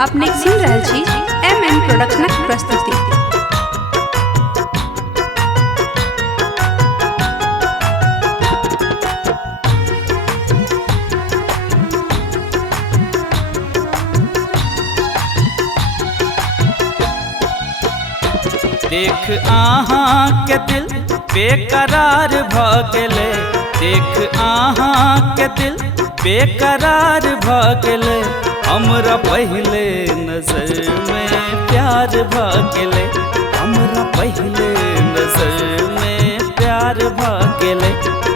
अपने सुन रहल छी MM प्रोडक्शनक प्रस्तुति। देख आहाँ के दिल बेकरार भ गेले, देख आहाँ के दिल बेकरार भ गेले, हमरा पहले नजर में प्यार भ गेले, हमरा पहले नजर में प्यार भ गेले।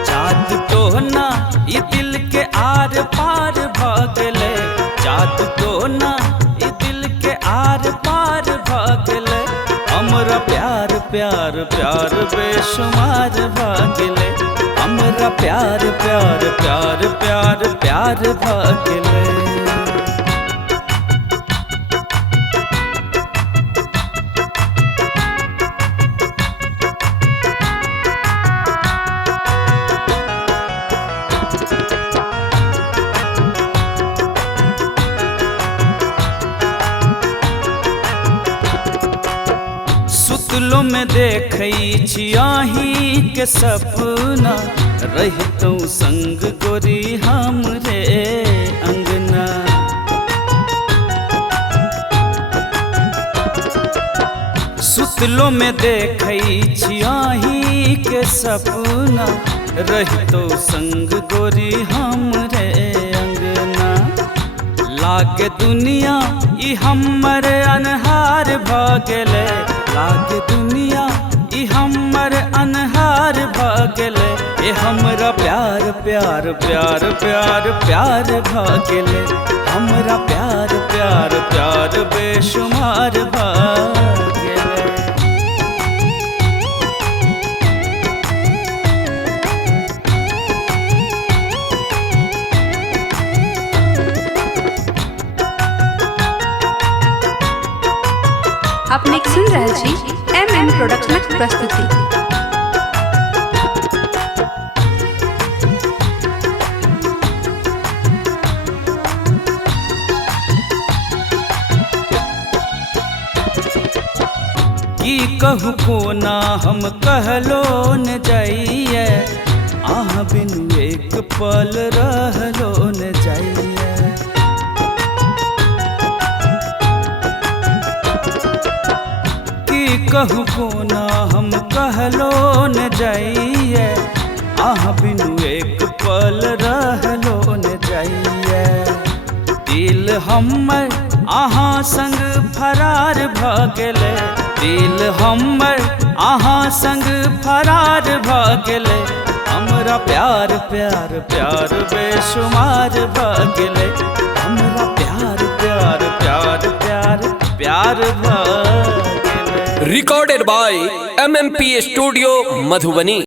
जादू टोना ई दिल के आर पार भ गेले, जादू टोना ई दिल के आर पार भ गेले। हमरा प्यार प्यार प्यार बेशुमार भ गेले, हमरा प्यार प्यार प्यार प्यार प्यार भ गेले। सुतलो में देखै छी आही के सपना, रहितौ संग गोरी हमरे अंगना। सुतलो में देखै छी आही के सपना, रहितौ संग गोरी हमरे अंगना। लागे दुनिया ई हमर अनहार भ गेले, लागे दुनिया ई हमर अनहार भ गेले। ए हमरा प्यार प्यार प्यार प्यार प्यार भ गेले, हमरा प्यार प्यार प्यार बेशुमार भ गेले। अपने सुन रहल छी MM प्रोडक्शनक प्रस्तुति। की कहू कोना हम कहलो न जाइए, आह बिनु एक पल रहलो न जाइए। कहू कोना हम कहलो न जाइए, आह बिनु एक पल रहलो न जाइए। दिल हमर आहाँ संग फरार भ गेले, दिल हमर आहाँ संग फरार भ गेले। हमरा प्यार प्यार प्यार बेशुमार भ गेले, हमरा प्यार प्यार प्यार प्यार प्यार भ गेले। Recorded by MMP Studio, Madhubani।